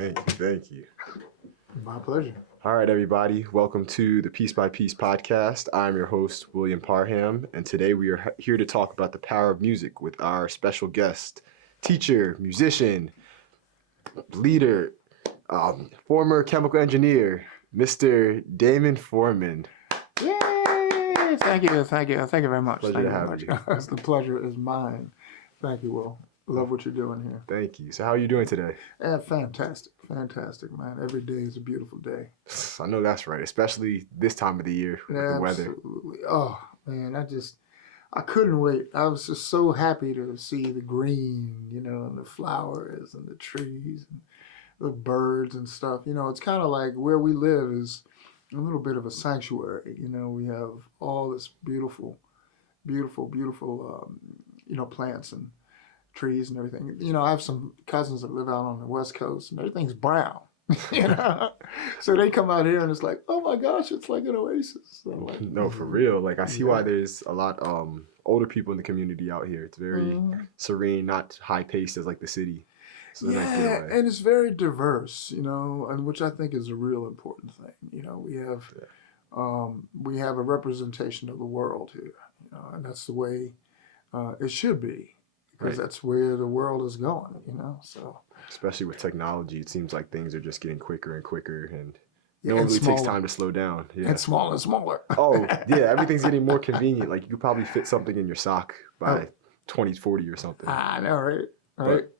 Thank you. Thank you. My pleasure. All right, everybody. Welcome to the Piece by Piece podcast. I'm your host, William Parham, and today we are here to talk about the power of music with our special guest, teacher, musician, leader, former chemical engineer, Mr. Damon Foreman. Yay! Thank you very much. Pleasure to have you. The pleasure is mine. Thank you, Will. Love what you're doing here. Thank you. So how are you doing today? Fantastic, man. Every day is a beautiful day. I know that's right, especially this time of the year with the weather. Absolutely. Oh, man, I couldn't wait. I was just so happy to see the green, and the flowers and the trees and the birds and stuff. It's kind of like where we live is a little bit of a sanctuary. We have all this beautiful, plants and trees and everything. I have some cousins that live out on the West Coast and everything's brown. So they come out here and it's like, oh my gosh, it's like an oasis. So like, no, for real. Like I see why there's a lot older people in the community out here. It's very serene, not high paced as like the city. So and it's very diverse, and which I think is a real important thing. We have a representation of the world here, and that's the way it should be. Because that's where the world is going, so. Especially with technology, it seems like things are just getting quicker and quicker, and no one really takes time to slow down. Yeah. And smaller and smaller. Oh, yeah, everything's getting more convenient. Like, you could probably fit something in your sock by 2040 or something. I know, right? But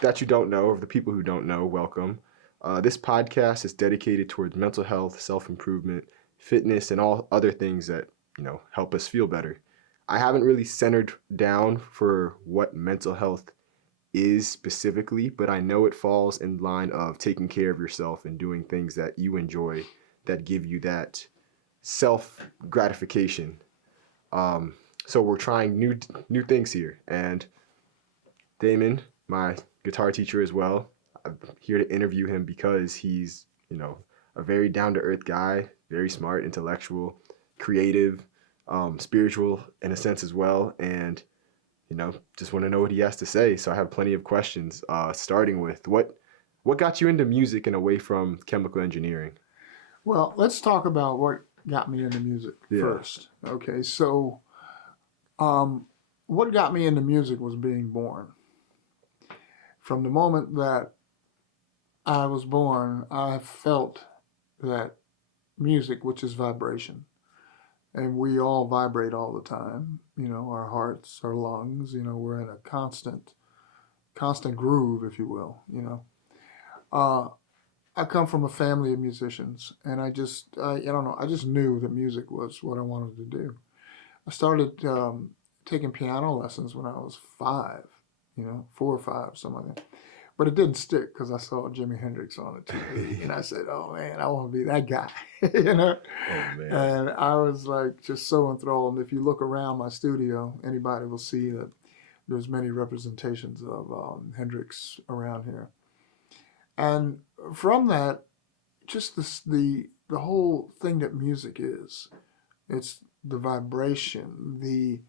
that you don't know, or the people who don't know, welcome. This podcast is dedicated towards mental health, self-improvement, fitness, and all other things that, help us feel better. I haven't really centered down for what mental health is specifically, but I know it falls in line of taking care of yourself and doing things that you enjoy that give you that self-gratification. So we're trying new things here. And Damon, my guitar teacher as well, I'm here to interview him because he's, a very down-to-earth guy, very smart, intellectual, creative, spiritual in a sense as well, and just want to know what he has to say. So I have plenty of questions, starting with what got you into music and away from chemical engineering? Well, let's talk about what got me into music first. Okay, so what got me into music was being born. From the moment that I was born, I felt that music, which is vibration, and we all vibrate all the time, our hearts, our lungs, we're in a constant groove, if you will, I come from a family of musicians, and I don't know, I just knew that music was what I wanted to do. I started taking piano lessons when I was 5, 4 or 5, something like that. But it didn't stick because I saw Jimi Hendrix on the TV, and I said, "Oh man, I want to be that guy," Oh man! And I was like just so enthralled. And if you look around my studio, anybody will see that there's many representations of Hendrix around here. And from that, just the whole thing that music is, it's the vibration, it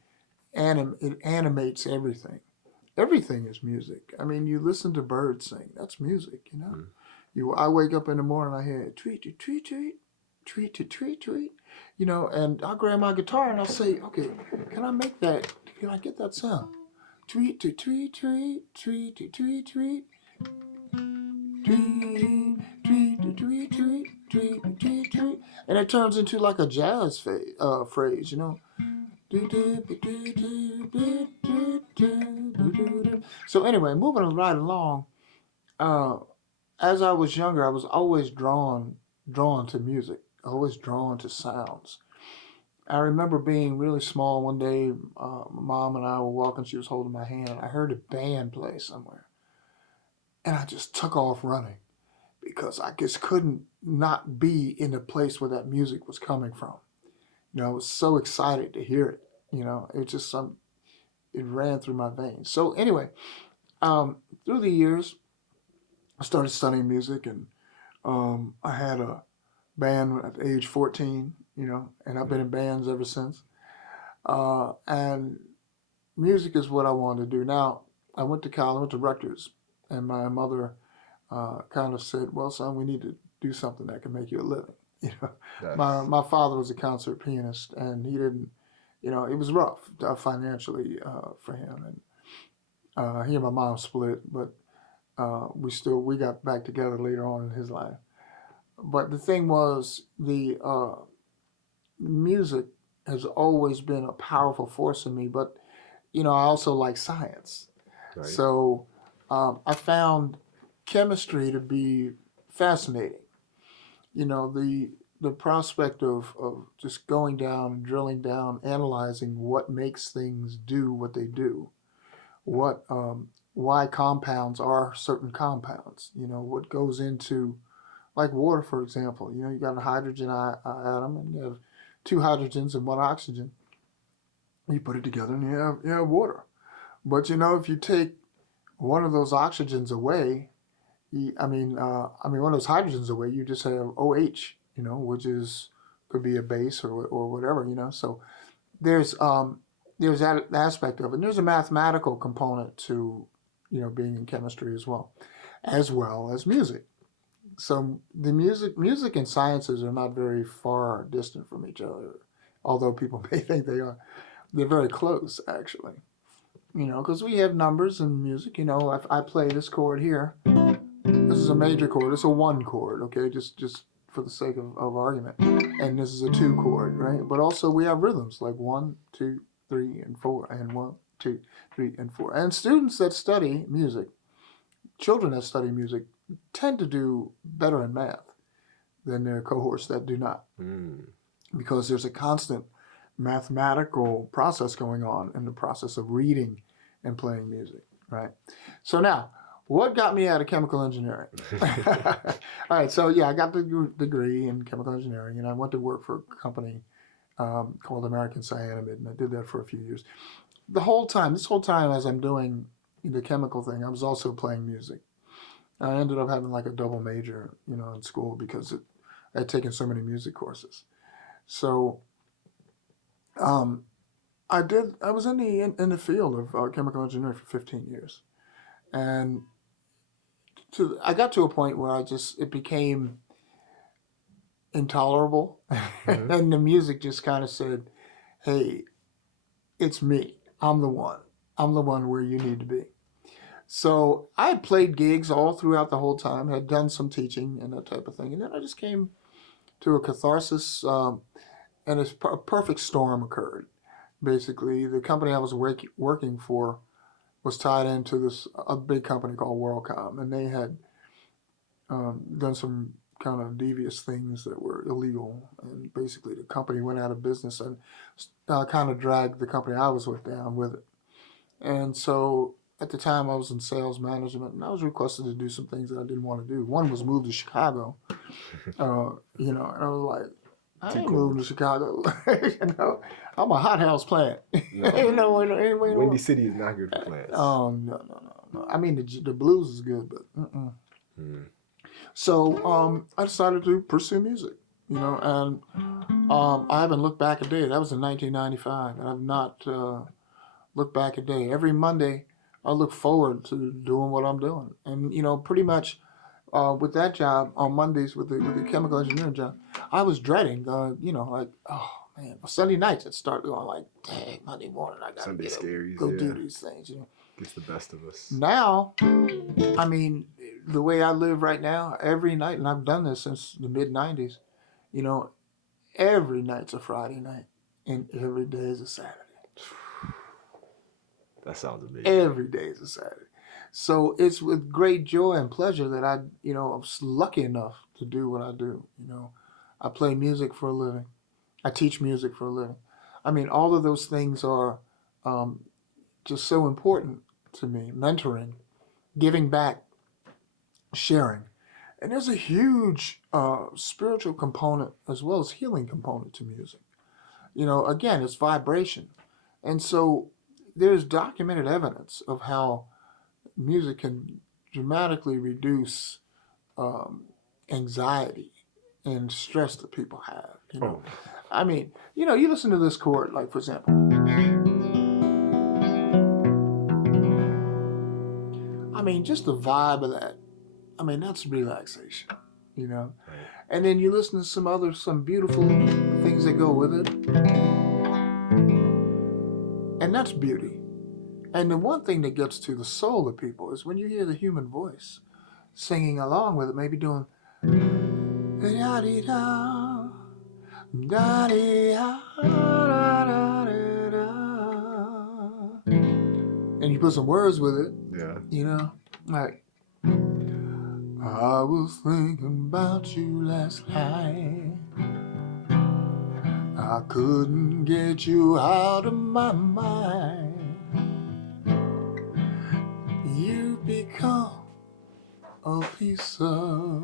animates everything. Everything is music. I mean, you listen to birds sing. That's music, I wake up in the morning, I hear tweet, tweet, tweet, tweet, tweet, tweet, and I'll grab my guitar and I'll say, okay, can I get that sound? Tweet, tweet, tweet, tweet, tweet, tweet, tweet, tweet, tweet, tweet, tweet, tweet, tweet, tweet, and it turns into like a jazz phrase, So anyway, moving right along, as I was younger, I was always drawn to music, always drawn to sounds. I remember being really small one day, my mom and I were walking, she was holding my hand, and I heard a band play somewhere. And I just took off running because I just couldn't not be in the place where that music was coming from. I was so excited to hear it. It just it ran through my veins. So anyway, through the years, I started studying music, and I had a band at age 14, and I've been in bands ever since. And music is what I wanted to do. Now, I went to college, I went to Rutgers, and my mother kind of said, "Well, son, we need to do something that can make you a living." You know, That's my father was a concert pianist, and he didn't. You know, it was rough financially for him, and he and my mom split, but we got back together later on in his life. But the thing was, the music has always been a powerful force in me. But you know, I also like science, right. so I found chemistry to be fascinating. You know, the prospect of just going down, drilling down, analyzing what makes things do what they do, what why compounds are certain compounds. You know, what goes into, like water, for example. You know, you got a hydrogen atom, and you have two hydrogens and one oxygen. You put it together, and you have water. But you know, if you take one of those oxygens away, one of those hydrogens away, you just have OH. You know, which is could be a base or whatever. You know, so there's um, there's that aspect of it. And there's a mathematical component to, you know, being in chemistry as well as music. So the music and sciences are not very far distant from each other, although people may think they are. They're very close, actually. You know, because we have numbers in music. You know, if I play this chord here, this is a major chord. It's a one chord, okay, just for the sake of argument. And this is a two chord, right? But also we have rhythms like 1, 2, 3, and 4, and 1, 2, 3, and 4. And students that study music, children that study music, tend to do better in math than their cohorts that do not, Mm. because there's a constant mathematical process going on in the process of reading and playing music, right? So now, what got me out of chemical engineering? All right, so yeah, I got the degree in chemical engineering, and I went to work for a company called American Cyanamid, and I did that for a few years. This whole time as I'm doing the chemical thing, I was also playing music. I ended up having like a double major, you know, in school because I had taken so many music courses. So um, I was in the field of chemical engineering for 15 years, and I got to a point where it became intolerable, Hmm. and the music just kind of said, "Hey, it's me. I'm the one. I'm the one where you need to be." So I had played gigs all throughout the whole time, had done some teaching and that type of thing, and then I just came to a catharsis, and a perfect storm occurred. Basically, the company I was working for was tied into this a big company called WorldCom, and they had done some kind of devious things that were illegal, and basically the company went out of business, and kind of dragged the company I was with down with it. And so at the time I was in sales management, and I was requested to do some things that I didn't want to do. One was move to Chicago, you know, and I was like, I Too ain't moving cold. to Chicago. You know, I'm a hothouse plant. No, You know, Windy City is not good for plants. oh no. I mean the blues is good, but mm-mm. Mm. So I decided to pursue music. You know, and I haven't looked back a day. That was in 1995, and I've not looked back a day. Every Monday, I look forward to doing what I'm doing, and you know, pretty much with that job on Mondays with the chemical engineering job, I was dreading, you know, like, oh man, Sunday nights I'd start going like, dang, Monday morning I gotta Sunday get up, scaries, go do yeah, these things, you know. gets the best of us. Now, I mean, the way I live right now, every night, and I've done this since the mid '90s, you know, every night's a Friday night, and every day is a Saturday. That sounds amazing. Every day is a Saturday. So it's with great joy and pleasure that you know, I'm lucky enough to do what I do. You know, I play music for a living. I teach music for a living. I mean, all of those things are um, just so important to me. Mentoring, giving back, sharing. And there's a huge spiritual component as well as healing component to music. You know, again, it's vibration. And so there's documented evidence of how music can dramatically reduce um, anxiety and stress that people have. You know, Oh, I mean, you know, you listen to this chord, like for example, I mean, just the vibe of that. I mean, that's relaxation, you know. Right. And then you listen to some beautiful things that go with it, and that's beauty. And the one thing that gets to the soul of people is when you hear the human voice singing along with it, maybe doing da dee da da dee da da da, and you put some words with it, Yeah. you know, like I was thinking about you last night. I couldn't get you out of my mind. You become a piece of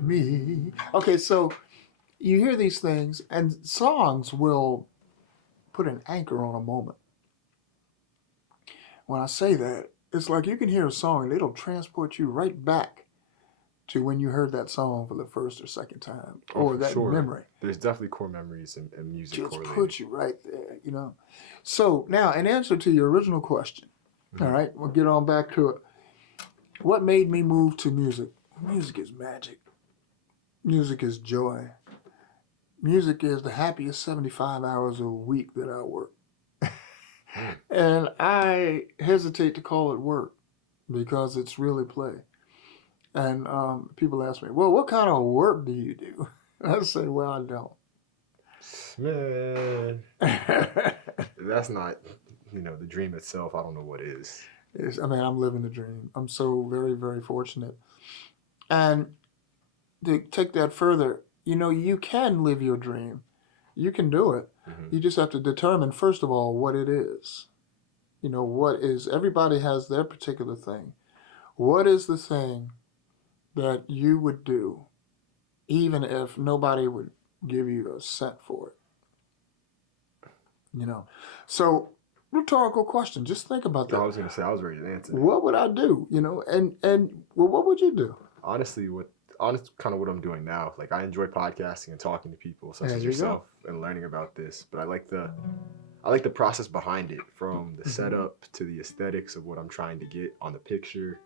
me. Okay, so you hear these things, and songs will put an anchor on a moment. When I say that, it's like you can hear a song and it'll transport you right back to when you heard that song for the first or second time, or that Sure. memory. There's definitely core memories and music Just correlated. put you right there, you know. So now, in answer to your original question, all right, we'll get on back to it. What made me move to music? Music is magic. Music is joy. Music is the happiest 75 hours a week that I work. And I hesitate to call it work because it's really play. And people ask me, well, what kind of work do you do? And I say, well, I don't. Man, that's not, the dream itself. I don't know what is. I mean, I'm living the dream. I'm so very, very fortunate. And to take that further, you can live your dream. You can do it. Mm-hmm. You just have to determine, first of all, what it is. Everybody has their particular thing. What is the thing that you would do even if nobody would give you a cent for it? So rhetorical question. Just think about that. I was going to say, I was ready to answer. What would I do? What would you do? Honestly, kind of what I'm doing now. Like, I enjoy podcasting and talking to people such as yourself and learning about this. But I like the process behind it, from the setup to the aesthetics of what I'm trying to get on the picture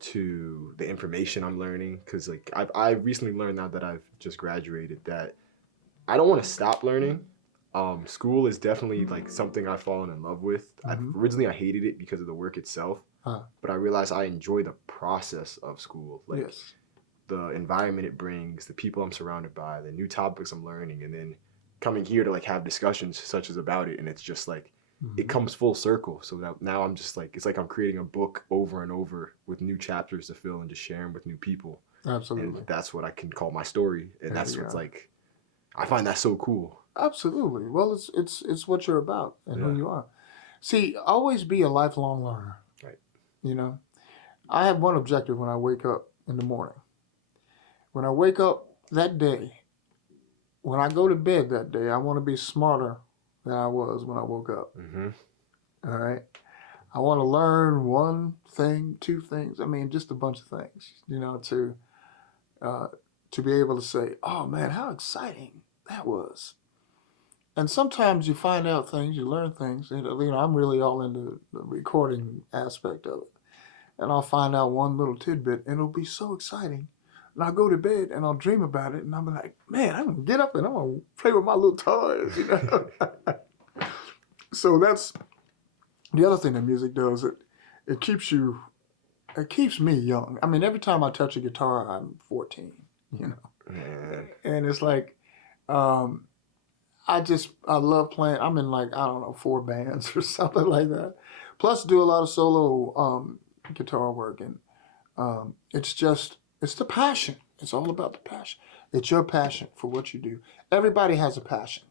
to the information I'm learning. Because I recently learned, now that I've just graduated, that I don't want to stop learning. School is definitely something I've fallen in love with. Originally I hated it because of the work itself, but I realized I enjoy the process of school. Yes. The environment it brings, the people I'm surrounded by, the new topics I'm learning, and then coming here to have discussions such as about it. And it's just it comes full circle. So now I'm just it's like I'm creating a book over and over with new chapters to fill and just share them with new people. Absolutely. And that's what I can call my story. And that's what's I find that so cool. Absolutely. Well, it's what you're about and who you are. See, always be a lifelong learner. Right. I have one objective when I wake up in the morning. When I wake up that day, when I go to bed that day, I want to be smarter than I was when I woke up. Mm-hmm. All right. I want to learn one thing, two things. I mean, just a bunch of things, to be able to say, oh man, how exciting that was. And sometimes you find out things, you learn things. I'm really all into the recording aspect of it. And I'll find out one little tidbit, and it'll be so exciting. And I'll go to bed, and I'll dream about it, and I'll be like, man, I'm going to get up, and I'm going to play with my little toys, So that's the other thing that music does. It keeps me young. I mean, every time I touch a guitar, I'm 14, Man. And it's like, I love playing. I'm in 4 bands or something like that. Plus do a lot of solo guitar work. And it's the passion. It's all about the passion. It's your passion for what you do. Everybody has a passion.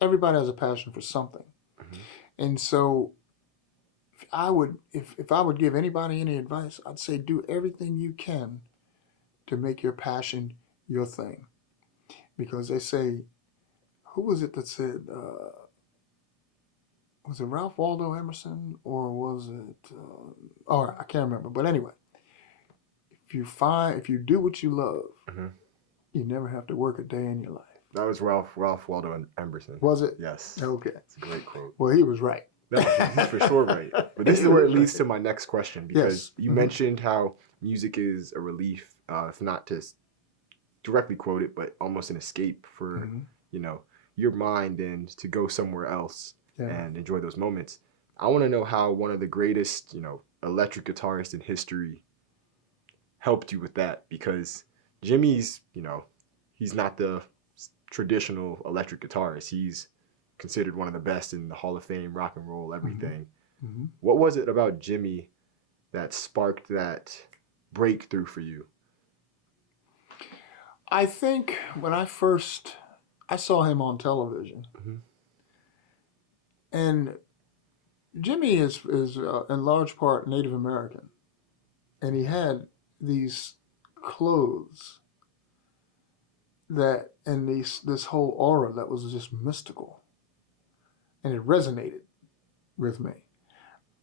Everybody has a passion for something. Mm-hmm. And so if I would give anybody any advice, I'd say do everything you can to make your passion your thing. Because they say, who was it that said, was it Ralph Waldo Emerson or was it, I can't remember. But anyway, if you do what you love, you never have to work a day in your life. That was Ralph Waldo Emerson. Was it? Yes. Okay. It's a great quote. Well, he was right. No, he's for sure right. But this is where it leads to my next question, because you mentioned how music is a relief, if not to directly quote it, but almost an escape for, Mm-hmm. you know, your mind and to go somewhere else Yeah. and enjoy those moments. I want to know how one of the greatest, electric guitarists in history helped you with that, because Jimmy's, he's not the traditional electric guitarist. He's considered one of the best in the Hall of Fame, rock and roll, Mm-hmm. everything. Mm-hmm. What was it about Jimmy that sparked that breakthrough for you? I think when I saw him on television, Mm-hmm. and Jimmy is in large part Native American, and he had these clothes that and this whole aura that was just mystical, and it resonated with me.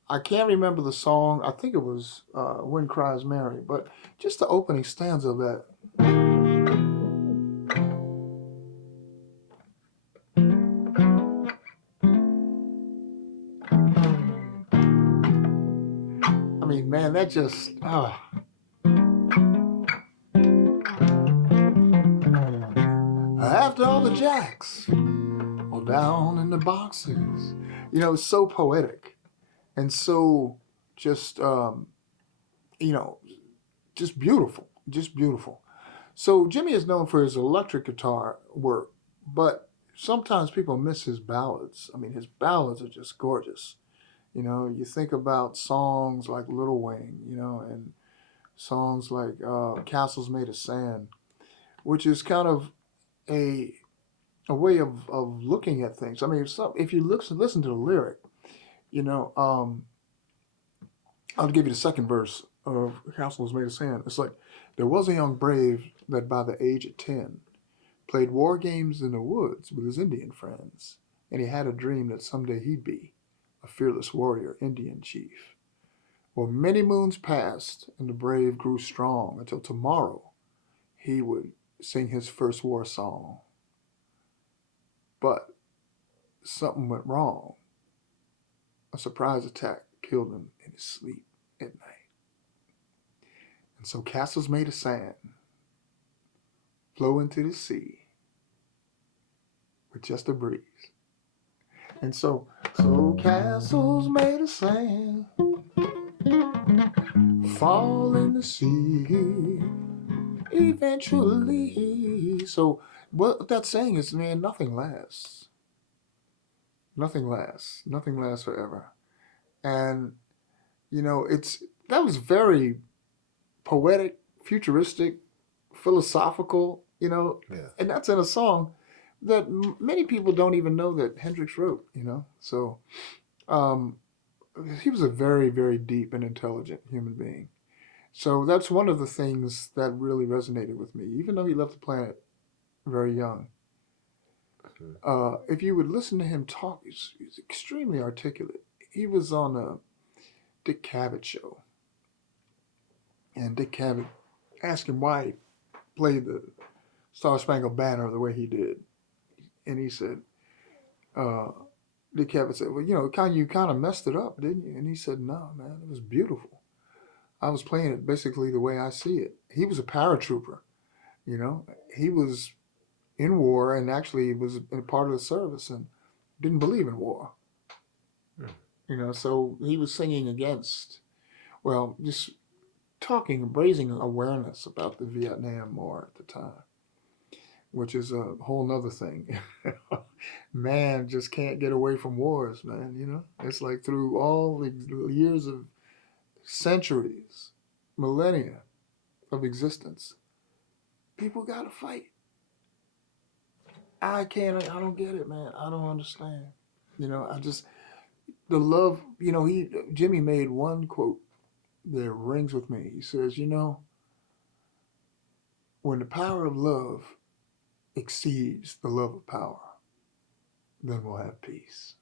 I can't remember the song. I think it was "When Cries Mary," but just the opening stanza of that. I mean, man, that just after all the jacks, all down in the boxes. It's so poetic and so just you know just beautiful, just beautiful. So Jimmy is known for his electric guitar work, but sometimes people miss his ballads. I mean, his ballads are just gorgeous. You think about songs like Little Wing, and songs like Castles Made of Sand, which is kind of a a way of looking at things. I mean, if you listen to the lyric, you know, um, I'll give you the second verse of Castles Made of Sand. It's like, there was a young brave that by the age of 10 played war games in the woods with his Indian friends, and he had a dream that someday he'd be a fearless warrior Indian chief. Well, many moons passed, and the brave grew strong until tomorrow he would sing his first war song. But something went wrong. A surprise attack killed him in his sleep at night. And so castles made of sand flow into the sea with just a breeze. And so castles made of sand fall in the sea eventually. So what that's saying is, man, nothing lasts. Nothing lasts. Nothing lasts forever. And it's that was very poetic, futuristic, philosophical. Yeah. And that's in a song that many people don't even know that Hendrix wrote. So um, he was a very, very deep and intelligent human being. So that's one of the things that really resonated with me, even though he left the planet very young. Mhm. If you would listen to him talk, he's extremely articulate. He was on a Dick Cavett show, and Dick Cavett asked him why he played the Star Spangled Banner the way he did, and he said, uh, Dick Cavett said, "Well, you kind of messed it up, didn't you?" And he said, "No, man, it was beautiful. I was playing it basically the way I see it." He was a paratrooper, you know. He was in war and actually was a part of the service and didn't believe in war. Hmm. So he was singing against, well, just talking, raising awareness about the Vietnam War at the time, which is a whole nother thing. Man just can't get away from wars, man. It's like through all the years of centuries, millennia of existence, people gotta fight. I don't get it, man. I don't understand. I just, the love, Jimmy made one quote that rings with me. He says, when the power of love exceeds the love of power, then we'll have peace.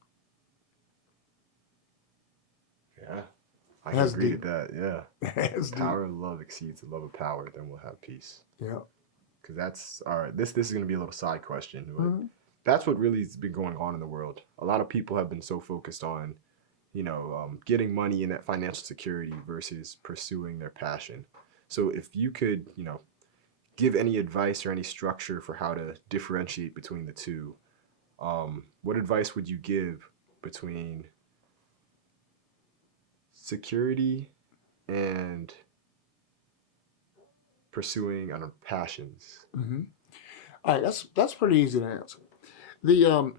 Yeah. I can That's agree deep. to that. Yeah. That's deep. Power of love exceeds the love of power, then we'll have peace. Yeah. Because that's all right. This is going to be a little side question, but Mm-hmm. that's what really has been going on in the world. A lot of people have been so focused on, getting money and that financial security versus pursuing their passion. So if you could, give any advice or any structure for how to differentiate between the two, what advice would you give between security and pursuing, I don't know, passions? Hmm. All right, that's pretty easy to answer. The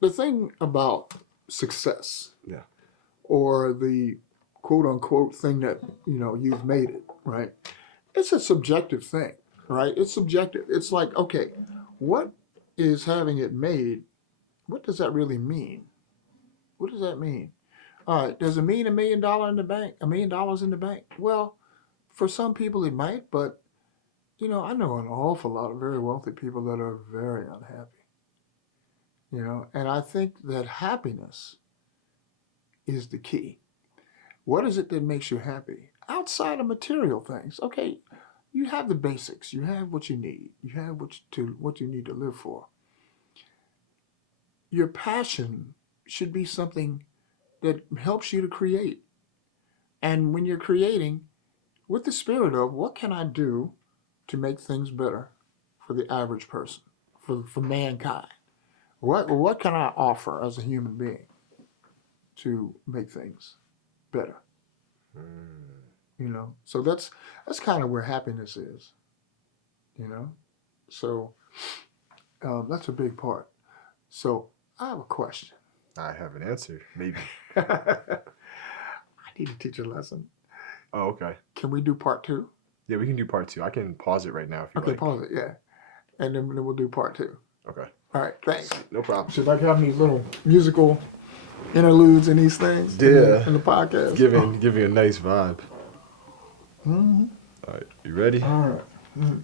the thing about success, Yeah. or the quote unquote thing that you've made it, right? It's a subjective thing, right? It's subjective. It's like, okay, what is having it made? What does that really mean? What does that mean? All right, does it mean $1 million in the bank? $1 million in the bank? Well, for some people it might, but I know an awful lot of very wealthy people that are very unhappy. And I think that happiness is the key. What is it that makes you happy outside of material things? Okay, you have the basics. You have what you need. You have what you need to live for. Your passion should be something that helps you to create. And when you're creating, with the spirit of what can I do to make things better for the average person, for mankind? What can I offer as a human being to make things better? Mm. So that's kind of where happiness is. You know, so that's a big part. So I have a question. I have an answer, maybe. I need to teach a lesson. Oh, okay. Can we do part two? Yeah, we can do part 2. I can pause it right now if you Okay, like. pause it. Yeah, and then we'll do part two. Okay. All right, thanks. No problem. Should I have these little musical interludes in these things? Yeah. In the podcast. Giving a nice vibe. Mm-hmm. All right, you ready? All right. Mm-hmm.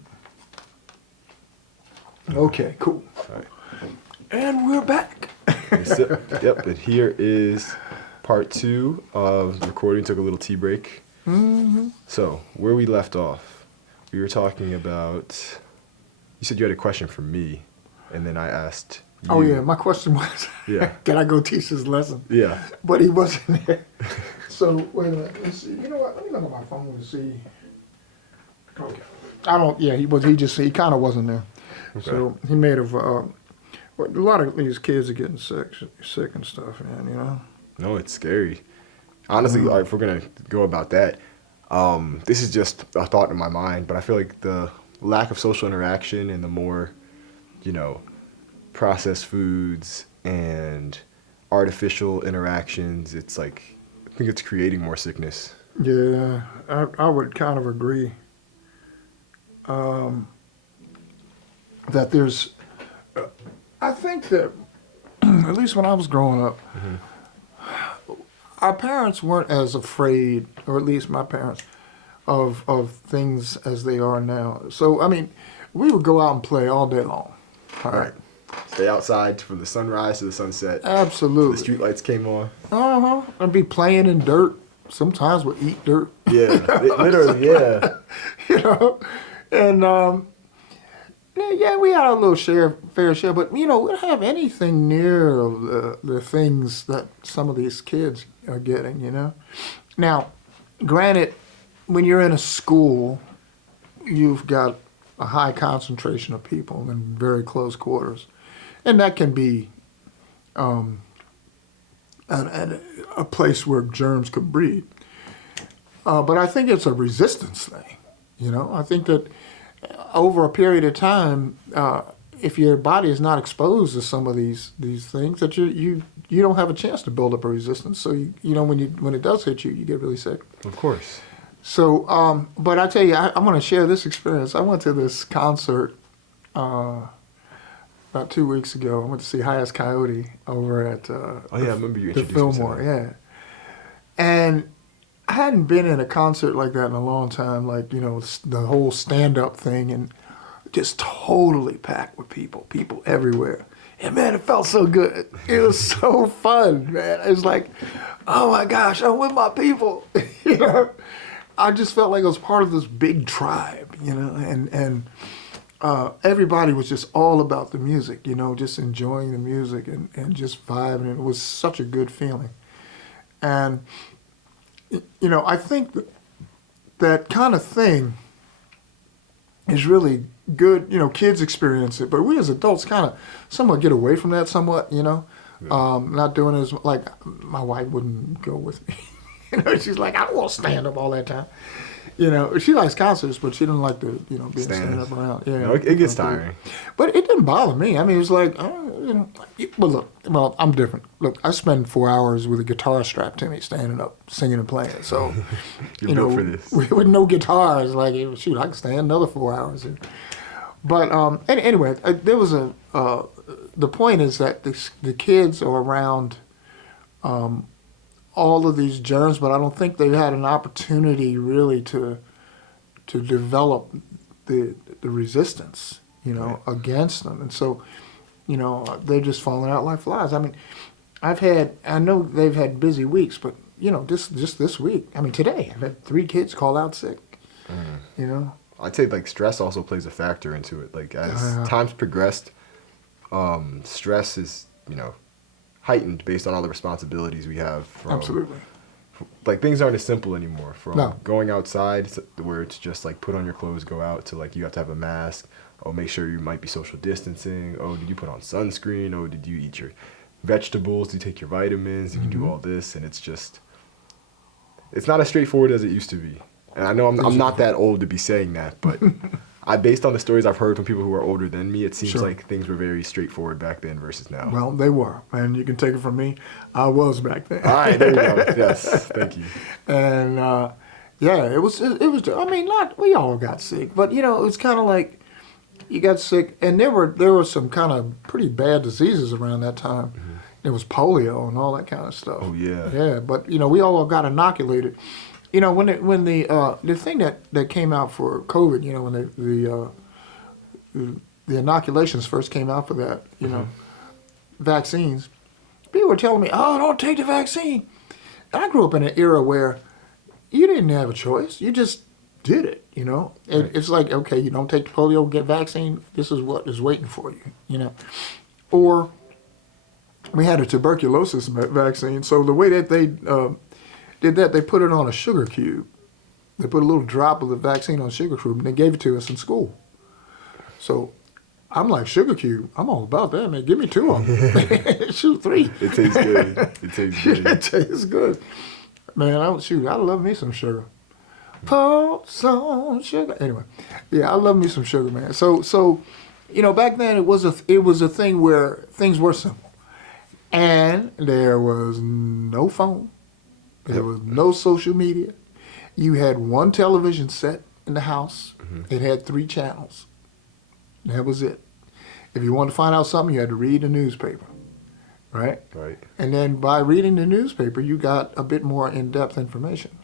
Okay, cool. All right. And we're back. Yep, and here is part 2 of the recording. Took a little tea break. Mm-hmm. So, where we left off, we were talking about, you said you had a question for me, and then I asked you. Oh, yeah, my question was, Yeah. can I go teach this lesson? Yeah. But he wasn't there. So, wait a minute. Let's see. You know what? Let me look at my phone to see. Okay. He kind of wasn't there. Okay. So, he may have, a lot of these kids are getting sick and stuff, man, No, it's scary. Honestly, if we're going to go about that, this is just a thought in my mind, but I feel like the lack of social interaction and the more, processed foods and artificial interactions, it's like, I think it's creating more sickness. Yeah, I would kind of agree that there's, I think that, at least when I was growing up, our parents weren't as afraid, or at least my parents, of things as they are now. So, I mean, we would go out and play all day long. All right. Stay outside from the sunrise to the sunset. Absolutely. The street lights came on. Uh-huh. I'd be playing in dirt. Sometimes we'd eat dirt. Yeah, literally, yeah. And yeah, we had a little fair share, but we don't have anything near the things that some of these kids are getting. Now, granted, when you're in a school, you've got a high concentration of people in very close quarters, and that can be a place where germs could breed. But I think it's a resistance thing. I think that over a period of time, if your body is not exposed to some of these things, that you don't have a chance to build up a resistance. So when it does hit you, you get really sick. Of course. So, but I tell you, I'm going to share this experience. I went to this concert about 2 weeks ago. I went to see Highest Coyote over at Oh yeah, I remember you the introduced me to Fillmore. that. Yeah, and I hadn't been in a concert like that in a long time. Like the whole stand-up thing, and just totally packed with people everywhere. And man, it felt so good. It was so fun, man. It was like, oh my gosh, I'm with my people. I just felt like I was part of this big tribe, and everybody was just all about the music, just enjoying the music and just vibing. And it was such a good feeling. And, I think that kind of thing is really good. You know, kids experience it, but we as adults kind of somewhat get away from that somewhat, you know. Not doing as, like, my wife wouldn't go with me. You know, she's like, I don't want to stand up all that time. You know, she likes concerts, but she doesn't like to, you know, be standing up around. Yeah, no, it gets tiring. But it didn't bother me. I mean, it was like, you know, well, I'm different. Look, I spend 4 hours with a guitar strapped to me, standing up, singing and playing. So, You're built for this. With no guitars, like, shoot, I could stand another 4 hours. But anyway, there was the point is that the kids are around all of these germs, but I don't think they had an opportunity really to develop the resistance, you know, against them. And so, you know, they're just falling out like flies. I mean, I know they've had busy weeks, but, you know, just this week, I mean, today, I've had 3 kids call out sick, you know. I'd say, like, stress also plays a factor into it. Like, as time's progressed, stress is, you know, heightened based on all the responsibilities we have. Absolutely. Like, things aren't as simple anymore. From No. going outside, where it's just, like, put on your clothes, go out, to, like, you have to have a mask. Oh, make sure you might be social distancing. Oh, did you put on sunscreen? Oh, did you eat your vegetables? Did you take your vitamins? Did you do all this? And it's just, it's not as straightforward as it used to be. And I know I'm not that old to be saying that, but based on the stories I've heard from people who are older than me, it seems like things were very straightforward back then versus now. Well, they were, and you can take it from me. I was back then. All right, there you go. Yes, thank you. And yeah, it was. I mean, we all got sick, but you know, it was kind of like you got sick, and there were some kind of pretty bad diseases around that time. There was polio and all that kind of stuff. Oh yeah. Yeah, but you know, we all got inoculated. You know, when the thing that came out for COVID, you know, when the inoculations first came out for that, you know, vaccines, people were telling me, "Oh, don't take the vaccine." And I grew up in an era where you didn't have a choice; you just did it. You know, it's like, okay, you don't take the polio, get vaccine. This is what is waiting for you. You know, or we had a tuberculosis vaccine. So the way that they did that, they put it on a sugar cube. They put a little drop of the vaccine on a sugar cube, and they gave it to us in school. So I'm like, sugar cube, I'm all about that, man. Give me 2 of them. Shoot, 3. It tastes good. It tastes good. It tastes good. Man, I love me some sugar. Pour some sugar. Anyway, yeah, I love me some sugar, man. So, you know, back then it was a thing where things were simple. And there was no phone. There was no social media. You had one television set in the house. It had 3 channels. That was it. If you wanted to find out something, you had to read the newspaper, right? Right. And then by reading the newspaper, you got a bit more in-depth information.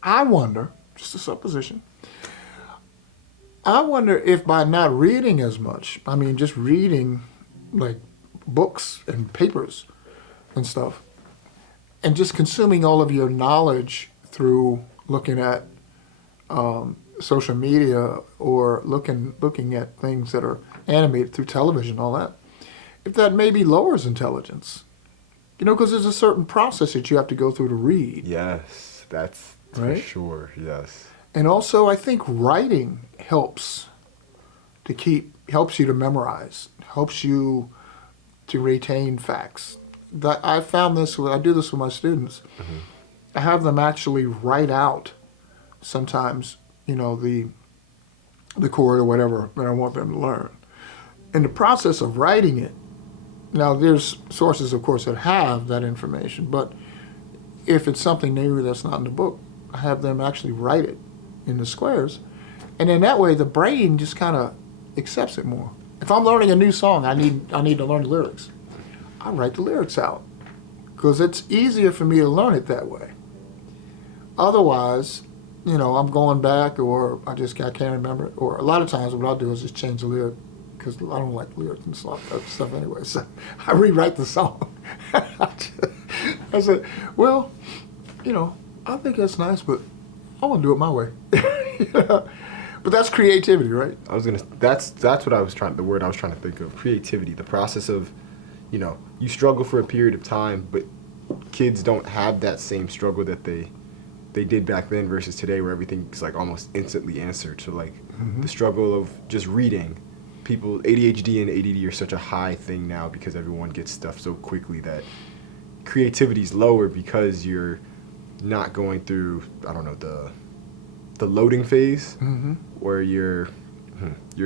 I wonder, just a supposition, I wonder if by not reading as much, I mean just reading like books and papers and stuff, and just consuming all of your knowledge through looking at social media or looking at things that are animated through television, all that, if that maybe lowers intelligence, you know, because there's a certain process that you have to go through to read. Yes, that's right? for sure. Yes. And also, I think writing helps you to memorize, helps you to retain facts. That I found this. I do this with my students. I have them actually write out sometimes, you know, the chord or whatever that I want them to learn. In the process of writing it, now there's sources, of course, that have that information, but if it's something new that's not in the book, I have them actually write it in the squares, and then that way the brain just kind of accepts it more. If I'm learning a new song, I need to learn the lyrics. I write the lyrics out because it's easier for me to learn it that way. Otherwise, you know, I'm going back or I can't remember it. Or a lot of times what I'll do is just change the lyric because I don't like lyrics and stuff anyway. So I rewrite the song. I said, well, you know, I think that's nice, but I want to do it my way. You know? But that's creativity, right? That's what I was trying. The word I was trying to think of, creativity. The process of, you know, you struggle for a period of time, but kids don't have that same struggle that they they did back then versus today, where everything's like almost instantly answered. So like Mm-hmm. the struggle of just reading, people ADHD and ADD are such a high thing now because everyone gets stuff so quickly that creativity's lower because you're not going through, I don't know, the loading phase Mm-hmm. where you're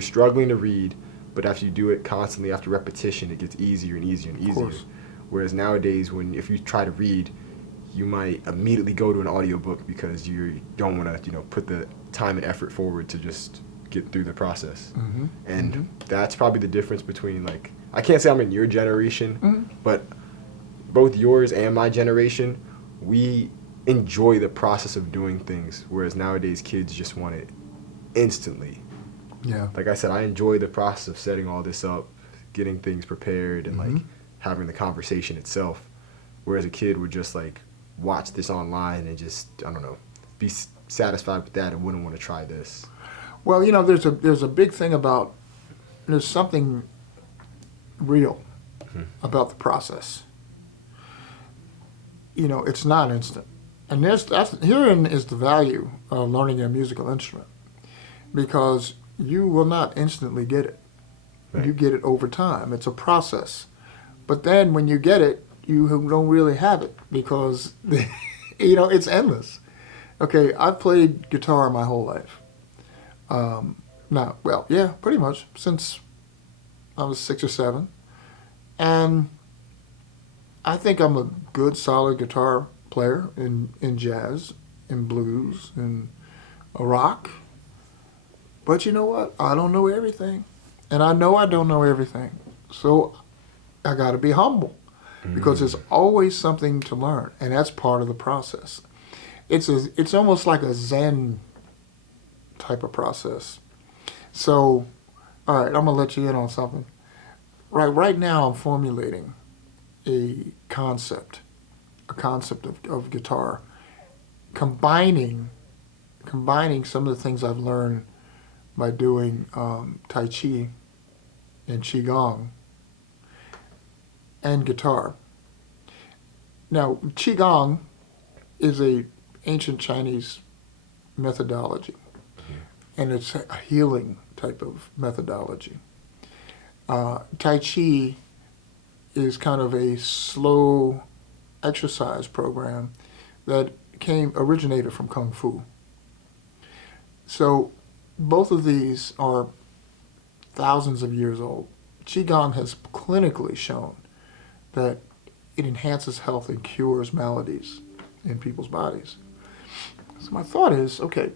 struggling to read, but after you do it constantly, after repetition, it gets easier and easier and Of easier. course. Whereas nowadays, if you try to read, you might immediately go to an audiobook because you don't want to, put the time and effort forward to just get through the process. Mm-hmm. And Mm-hmm. that's probably the difference between, like, I can't say I'm in your generation, Mm-hmm. but both yours and my generation, we enjoy the process of doing things, whereas nowadays kids just want it instantly. Yeah. Like I said, I enjoy the process of setting all this up, getting things prepared, and Mm-hmm. like having the conversation itself. Whereas a kid would just like watch this online and just, I don't know, be satisfied with that and wouldn't want to try this. Well, there's a big thing about there's something real about the process. It's not instant, and herein is the value of learning a musical instrument, because you will not instantly get it. Right. You get it over time. It's a process, but then when you get it, you don't really have it because it's endless. Okay, I've played guitar my whole life. Pretty much since I was 6 or 7, and I think I'm a good, solid guitar player in jazz, in blues, in rock. But you know what? I don't know everything, and I know I don't know everything. So I got to be humble, because there's always something to learn, and that's part of the process. It's almost like a Zen type of process. So, all right, I'm gonna let you in on something. Right now, I'm formulating a concept of guitar, combining some of the things I've learned by doing Tai Chi and Qigong and guitar. Now, Qigong is a ancient Chinese methodology, and it's a healing type of methodology. Tai Chi is kind of a slow exercise program that originated from Kung Fu. So both of these are thousands of years old. Qigong has clinically shown that it enhances health and cures maladies in people's bodies. So my thought is, okay,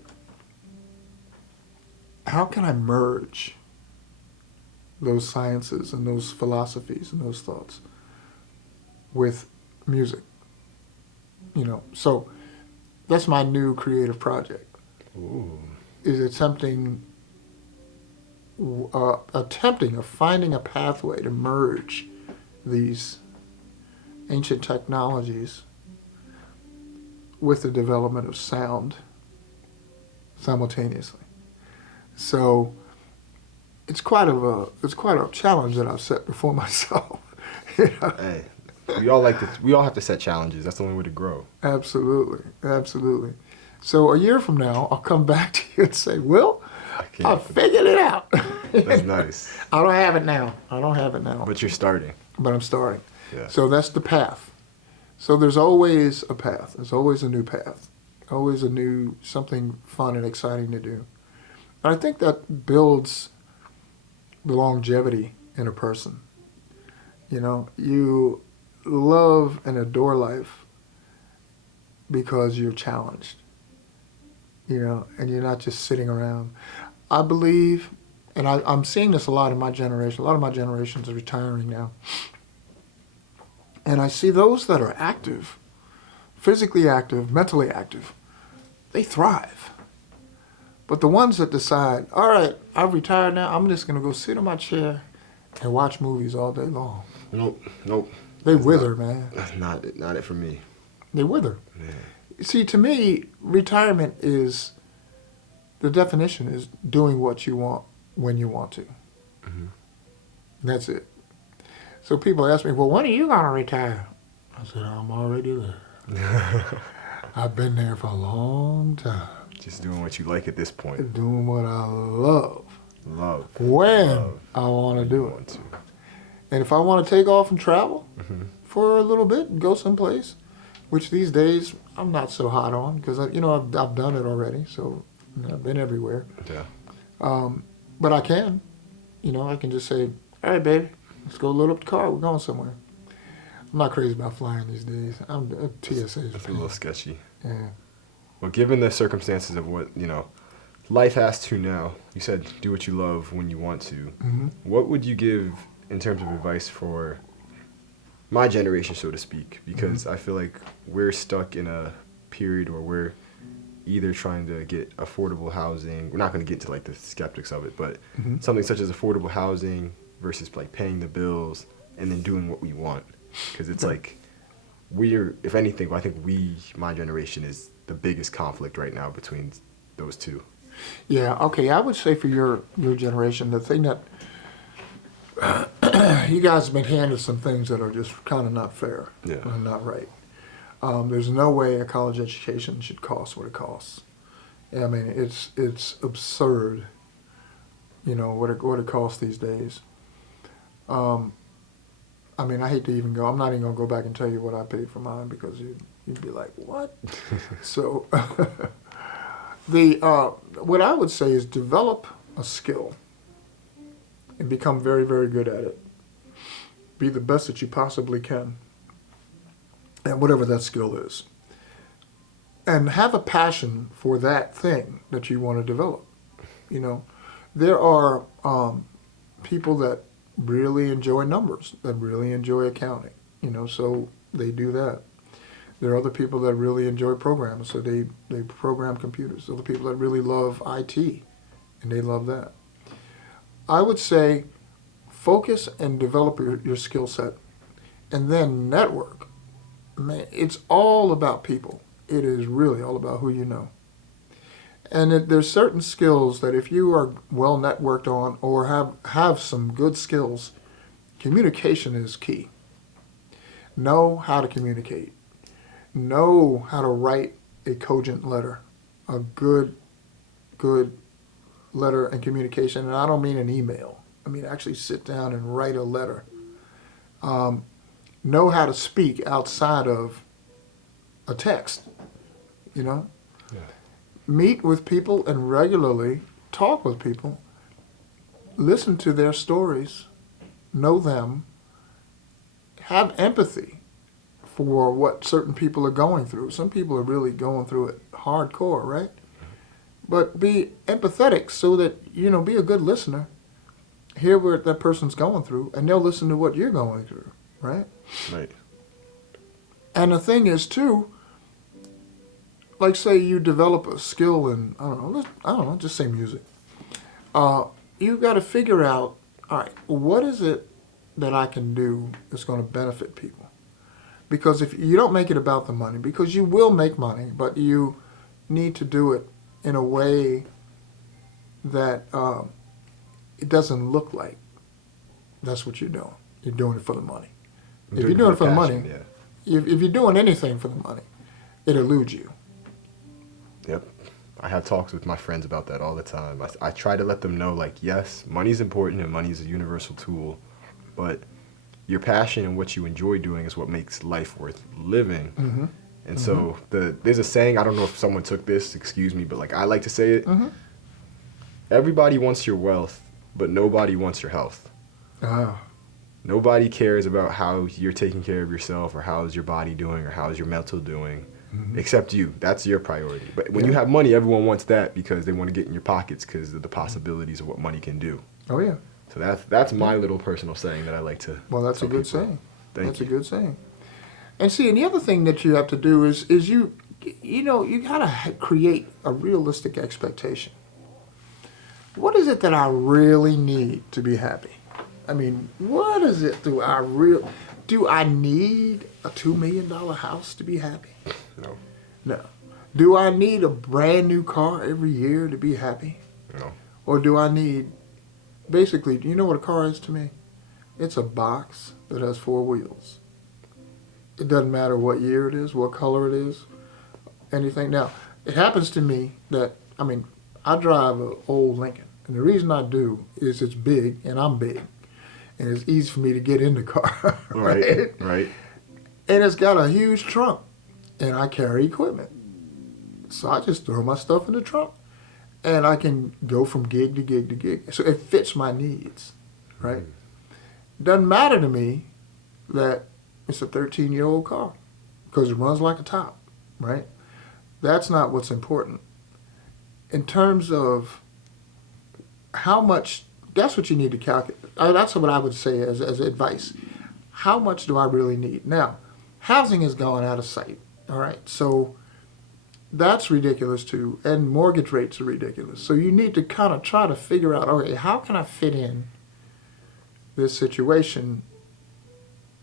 how can I merge those sciences and those philosophies and those thoughts with music? So that's my new creative project. Ooh. Is finding a pathway to merge these ancient technologies with the development of sound simultaneously. So it's quite a challenge that I've set before myself. Hey, we all have to set challenges. That's the only way to grow. Absolutely. So a year from now, I'll come back to you and say, Will, I figured it out. That's nice. I don't have it now. But you're starting. But I'm starting. Yeah. So that's the path. So there's always a path. There's always a new path. Always a new something fun and exciting to do. And I think that builds the longevity in a person. You love and adore life because you're challenged. And you're not just sitting around. I believe, and I'm seeing this a lot in my generation. A lot of my generations are retiring now. And I see those that are active, physically active, mentally active, they thrive. But the ones that decide, all right, I've retired now, I'm just going to go sit in my chair and watch movies all day long. Nope. They wither, man. That's not it for me. They wither. Yeah. See, to me, retirement is, the definition is doing what you want when you want to. Mm-hmm. That's it. So people ask me, well, when are you going to retire? I said, I'm already there. I've been there for a long time. Just doing what you like at this point. Doing what I love. Love. When Love. I want to When do you it. want to. And if I want to take off and travel Mm-hmm. for a little bit and go someplace, which these days I'm not so hot on because I've done it already, so I've been everywhere. Yeah. But I can, I can just say, "All right, baby, let's go load up the car. We're going somewhere." I'm not crazy about flying these days. TSA is It's a little sketchy. Yeah. Well, given the circumstances of what, life has to now, you said do what you love when you want to. Mm-hmm. What would you give in terms of advice for my generation, so to speak? Because I feel like we're stuck in a period where we're either trying to get affordable housing. We're not going to get to like the skeptics of it, but something such as affordable housing versus like paying the bills and then doing what we want. Because it's like if anything, I think my generation is the biggest conflict right now between those two. Yeah, okay. I would say for your generation, the thing that you guys have been handed some things that are just kind of not fair and not right. There's no way a college education should cost what it costs. I mean, it's absurd, what it costs these days. I mean, I hate to even go. I'm not even gonna go back and tell you what I paid for mine because you'd be like, "What?" So, what I would say is develop a skill and become very, very good at it. Be the best that you possibly can at whatever that skill is, and have a passion for that thing that you want to develop. There are people that really enjoy numbers, that really enjoy accounting, so they do that. There are other people that really enjoy programming, so they program computers. Other people that really love IT, and they love that. I would say focus and develop your skill set, and then network. Man, it's all about people. It is really all about who you know. And there's certain skills that if you are well networked on or have some good skills, communication is key. Know how to communicate. Know how to write a cogent letter, a good letter and communication. And I don't mean an email. I mean actually sit down and write a letter. Know how to speak outside of a text, Meet with people and regularly talk with people. Listen to their stories. Know them. Have empathy for what certain people are going through. Some people are really going through it hardcore, right? But be empathetic so that, be a good listener. Hear what that person's going through, and they'll listen to what you're going through, right? Right. And the thing is, too, like say you develop a skill in, I don't know, just say music. You've got to figure out, all right, what is it that I can do that's going to benefit people? Because if you don't make it about the money, because you will make money, but you need to do it in a way that it doesn't look like that's what you're doing. You're doing it for the money. If you're doing it for the money, if you're doing anything for the money, it eludes you. Yep. I have talks with my friends about that all the time. I try to let them know, like, yes, money's important and money is a universal tool, but your passion and what you enjoy doing is what makes life worth living. Mm-hmm. And so there's a saying, I don't know if someone took this, excuse me, but like I like to say it. Mm-hmm. Everybody wants your wealth, but nobody wants your health. Oh. Nobody cares about how you're taking care of yourself or how's your body doing or how's your mental doing. Except you. That's your priority. But when you have money, everyone wants that because they want to get in your pockets because of the possibilities of what money can do. Oh, yeah. So that's my little personal saying that I like to. Well, that's a good people. saying. That's a good saying. And see, and the other thing that you have to do is you gotta create a realistic expectation. What is it that I really need to be happy? I mean, what is it do I need a $2 million house to be happy? No. Do I need a brand new car every year to be happy? No. Or do I need, basically, do you know what a car is to me? It's a box that has 4 wheels. It doesn't matter what year it is, what color it is. anything. Now, it happens to me that, I mean, I drive an old Lincoln. And the reason I do is it's big and I'm big. And it's easy for me to get in the car. Right. Right. And it's got a huge trunk. And I carry equipment. So I just throw my stuff in the trunk. And I can go from gig to gig to gig. So it fits my needs. Right? Doesn't matter to me that it's a 13-year-old car. Because it runs like a top. Right? That's not what's important. In terms of how much, that's what you need to calculate. That's what I would say as advice. How much do I really need? Now, housing is going out of sight. All right. So that's ridiculous too. And mortgage rates are ridiculous. So you need to kind of try to figure out, okay, how can I fit in this situation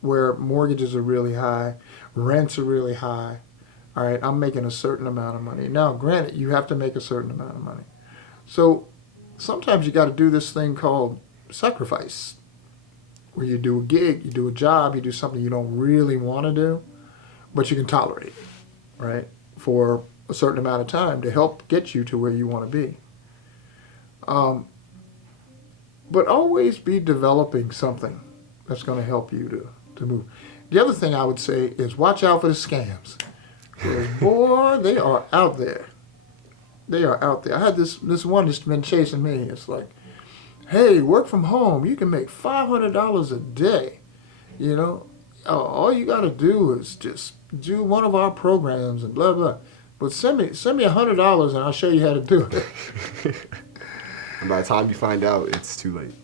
where mortgages are really high, rents are really high. All right, I'm making a certain amount of money. Now, granted, you have to make a certain amount of money. So sometimes you got to do this thing called sacrifice, where you do a gig, you do a job, you do something you don't really want to do, but you can tolerate it, right, for a certain amount of time to help get you to where you want to be. But always be developing something that's going to help you to move. The other thing I would say is watch out for the scams. Because, boy, they are out there. They are out there. I had this one that's been chasing me. It's like, hey, work from home. You can make $500 a day. You know, all you got to do is just do one of our programs and blah, blah. But send me $100 and I'll show you how to do it. And by the time you find out, it's too late.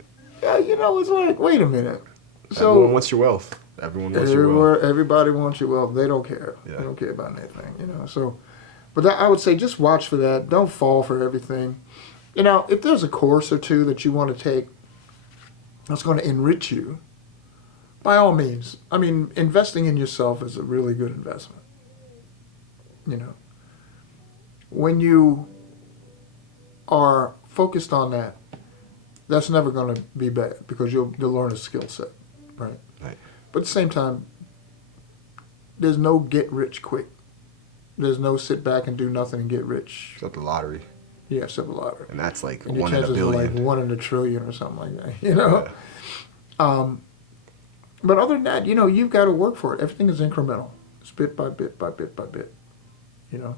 Yeah, you know, it's like, wait a minute. So everyone wants your wealth. Everyone wants your wealth. Everybody wants your wealth. They don't care. Yeah. They don't care about anything, you know. So, but I would say just watch for that. Don't fall for everything. You know, if there's a course or two that you want to take that's going to enrich you, by all means. I mean, investing in yourself is a really good investment. You know, when you are focused on that, that's never going to be bad because you'll learn a skill set, right? Right. But at the same time, there's no get rich quick. There's no sit back and do nothing and get rich. Except the lottery. Yeah, except the lottery. And that's like and 1 your in a chances billion. are like 1 in a trillion or something like that, you know? Yeah. But other than that, you know, you've got to work for it. Everything is incremental. It's bit by bit by bit by bit, you know?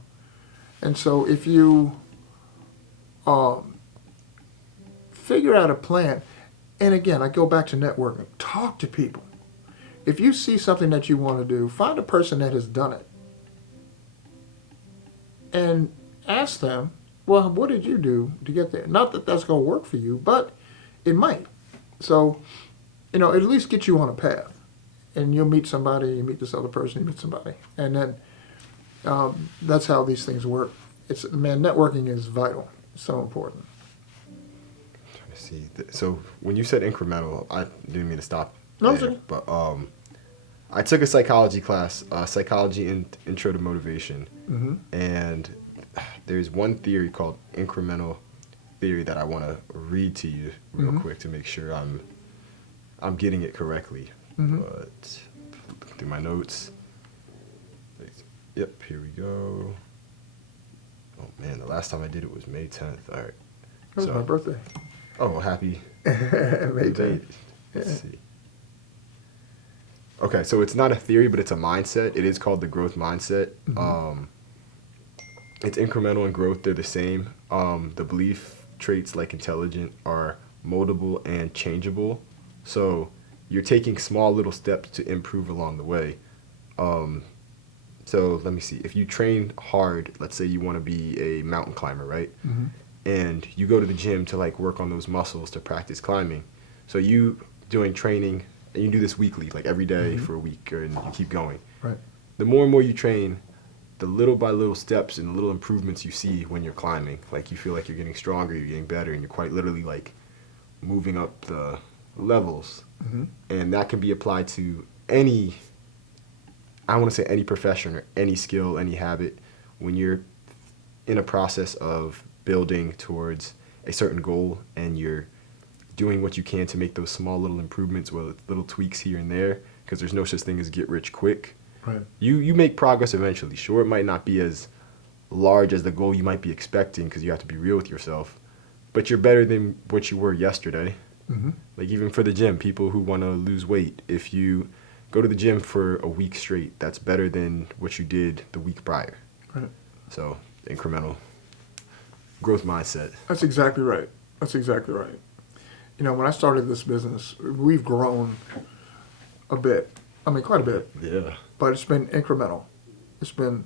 And so if you figure out a plan, and again, I go back to networking. Talk to people. If you see something that you want to do, find a person that has done it. And ask them, well, what did you do to get there? Not that that's going to work for you, but it might. So, you know, at least get you on a path. And you'll meet somebody, you meet this other person, you meet somebody. And then that's how these things work. Networking is vital. It's so important. See, so when you said incremental, I didn't mean to stop No, there, but I took a psychology class, Psychology Intro to Motivation, and there's one theory called incremental theory that I want to read to you real quick to make sure I'm getting it correctly. But looking through my notes. Yep, here we go. Oh man, the last time I did it was May 10th. All right. That was my birthday. Oh, happy May 10th. Let's see. Okay, so it's not a theory, but it's a mindset. It is called the growth mindset. It's incremental and growth. They're the same. The belief traits like intelligent are moldable and changeable. So you're taking small little steps to improve along the way. So let me see. If you train hard, let's say you want to be a mountain climber, right? And you go to the gym to like work on those muscles to practice climbing. So you doing training, and you do this weekly, like every day for a week, and you keep going. Right. The more and more you train, the little by little steps and little improvements you see when you're climbing. Like you feel like you're getting stronger, you're getting better, and you're quite literally like moving up the levels. And that can be applied to any, I want to say any profession or any skill, any habit. When you're in a process of building towards a certain goal and you're doing what you can to make those small little improvements, well, little tweaks here and there, because there's no such thing as get rich quick. Right. You make progress eventually. Sure, it might not be as large as the goal you might be expecting, because you have to be real with yourself, but you're better than what you were yesterday. Mm-hmm. Like even for the gym, people who want to lose weight, if you go to the gym for a week straight, that's better than what you did the week prior. Right. So incremental growth mindset. That's exactly right. That's exactly right. You know, when I started this business, we've grown a bit. I mean, quite a bit. Yeah. But it's been incremental. It's been,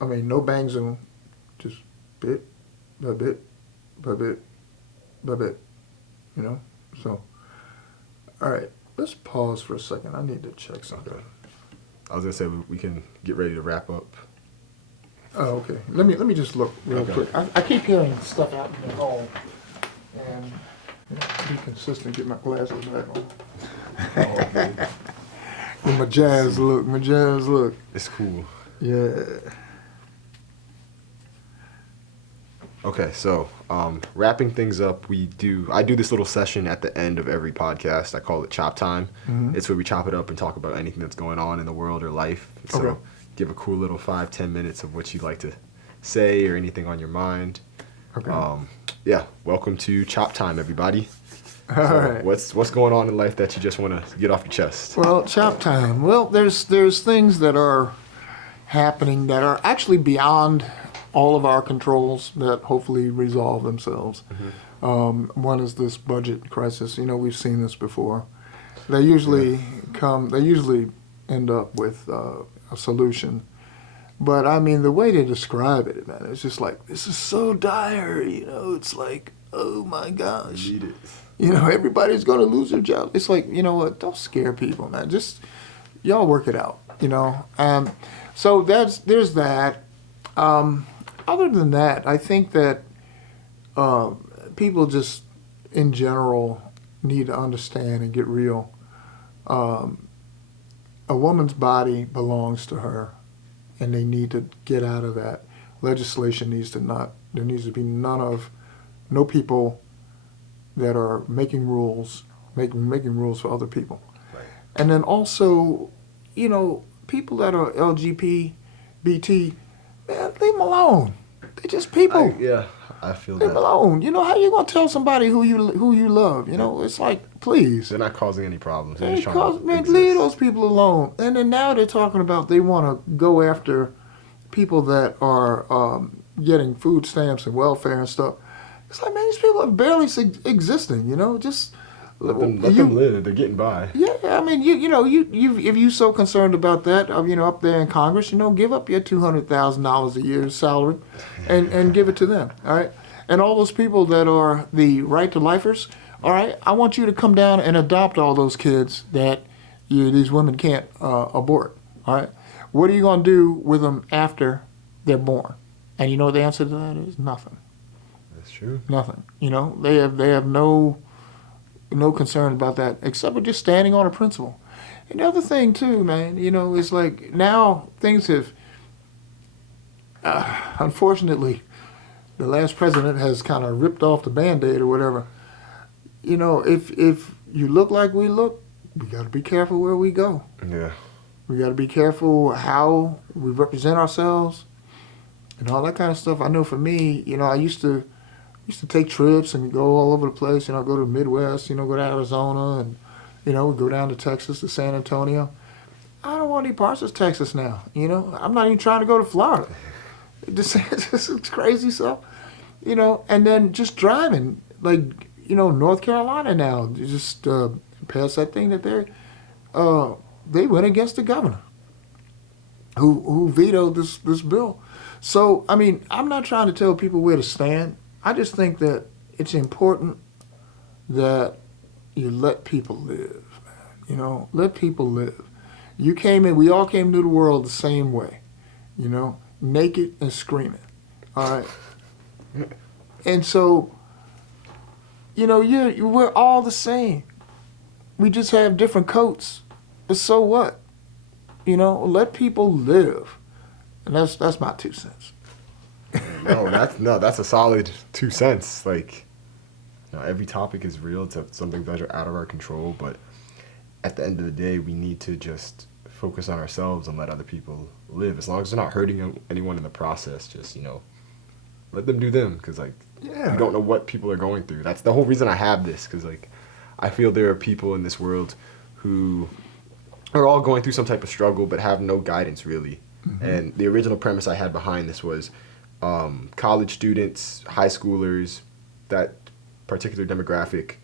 I mean, no bang zoom, just bit by bit by bit by bit, you know? So, all right, let's pause for a second. I need to check something. Okay. I was gonna say we can get ready to wrap up. Oh, okay. Let me just look real Okay. quick. I keep hearing stuff out in the hall, and you know, be consistent. Get my glasses back on. With my jazz look. My jazz look. It's cool. Yeah. Okay, so wrapping things up, I do this little session at the end of every podcast. I call it Chop Time. Mhm. It's where we chop it up and talk about anything that's going on in the world or life. So Okay. give a cool little 5-10 minutes of what you'd like to say or anything on your mind. Okay. Yeah, welcome to Chop Time, everybody. All So right. What's going on in life that you just want to get off your chest? Well, chop time. Well, there's things that are happening that are actually beyond all of our controls that hopefully resolve themselves. One is this budget crisis. You know, we've seen this before. They usually end up with a solution. But I mean, the way they describe it, man, it's just like, this is so dire. You know, it's like, oh my gosh. You need it. You know, everybody's going to lose their job. It's like, you know what? Don't scare people, man. Just, y'all work it out, you know. So there's that. Other than that, I think that people just, in general, need to understand and get real. A woman's body belongs to her, and they need to get out of that. Legislation needs to not, there needs to be no people that are making rules for other people. Right. And then also, you know, people that are LGBT, man, leave them alone. They're just people. I feel Leave them that. alone. You know, how you gonna tell somebody who you love? You know, it's like, please. They're not causing any problems. They're Hey, just trying to man, exist. leave those people alone. And then now they're talking about they want to go after people that are getting food stamps and welfare and stuff. It's like, man, these people are barely existing. You know, just Let them live. They're getting by. Yeah, I mean, you if you're so concerned about that, you know, up there in Congress, you know, give up your $200,000 a year salary, and give it to them. All right, and all those people that are the right to lifers. All right, I want you to come down and adopt all those kids that these women can't abort. All right, what are you gonna do with them after they're born? And you know what the answer to that is? Nothing. That's true. Nothing. You know, they have no concern about that except for just standing on a principle. And the other thing too, man, you know, is like now things have, unfortunately, the last president has kind of ripped off the Band-Aid or whatever. You know, if you look like we look, we got to be careful where we go. Yeah. We got to be careful how we represent ourselves and all that kind of stuff. I know for me, you know, I used to take trips and go all over the place. You know, go to the Midwest, you know, go to Arizona, and, you know, go down to Texas, to San Antonio. I don't want any parts of Texas now. You know, I'm not even trying to go to Florida. This is crazy stuff. You know, and then just driving, like, you know, North Carolina now, just passed that thing that they went against the governor who vetoed this bill. So, I mean, I'm not trying to tell people where to stand. I just think that it's important that you let people live, man. You know, let people live. We all came to the world the same way, you know, naked and screaming, all right? And so, you know, we're all the same. We just have different coats. But so what? You know, let people live. And that's my 2 cents. That's a solid 2 cents. Like, you know, every topic is real. It's some things that are out of our control, but at the end of the day, we need to just focus on ourselves and let other people live. As long as they're not hurting anyone in the process, just, let them do them. Because, like, Yeah. you don't know what people are going through. That's the whole reason I have this. Because, like, I feel there are people in this world who are all going through some type of struggle but have no guidance, really. And the original premise I had behind this was college students, high schoolers, that particular demographic,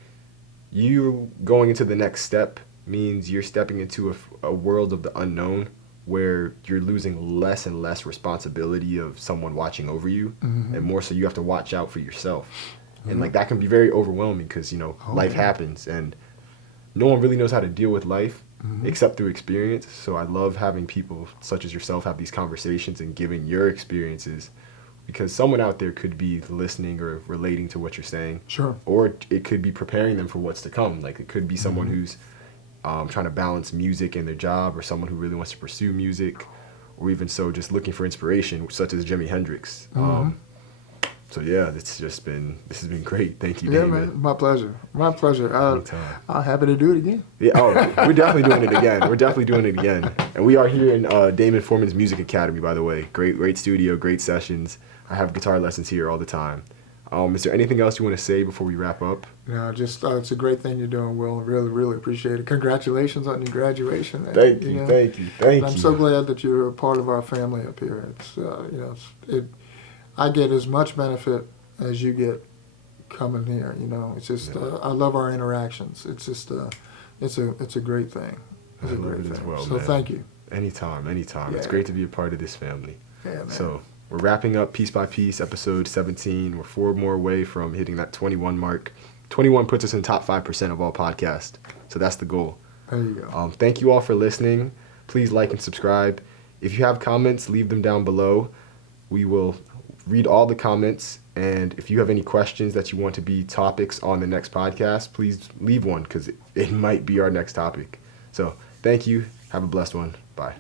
you going into the next step means you're stepping into a world of the unknown where you're losing less and less responsibility of someone watching over you, and more so you have to watch out for yourself. And like that can be very overwhelming because life happens and no one really knows how to deal with life except through experience. So I love having people such as yourself have these conversations and giving your experiences, because someone out there could be listening or relating to what you're saying. Sure. Or it could be preparing them for what's to come. Like it could be someone who's trying to balance music and their job, or someone who really wants to pursue music, or even so just looking for inspiration, such as Jimi Hendrix. So yeah, this has been great. Thank you, Yeah, Damon. man. My pleasure. My pleasure. Anytime. I'm happy to do it again. Yeah, we're definitely doing it again. We're definitely doing it again. And we are here in Damon Foreman's Music Academy, by the way. Great studio, great sessions. I have guitar lessons here all the time. Is there anything else you want to say before we wrap up? No, just it's a great thing you're doing, Will. Really, really appreciate it. Congratulations on your graduation. Thank you. I'm so glad that you're a part of our family up here. It's I get as much benefit as you get coming here. It's just I love our interactions. It's just it's a great thing. It's a great thing. As well, so man. thank you. Anytime. Yeah. It's great to be a part of this family. Yeah, man. So we're wrapping up piece by piece, episode 17. We're 4 more away from hitting that 21 mark. 21 puts us in top 5% of all podcasts. So that's the goal. There you go. Thank you all for listening. Please like and subscribe. If you have comments, leave them down below. We will read all the comments. And if you have any questions that you want to be topics on the next podcast, please leave one, because it might be our next topic. So thank you. Have a blessed one. Bye.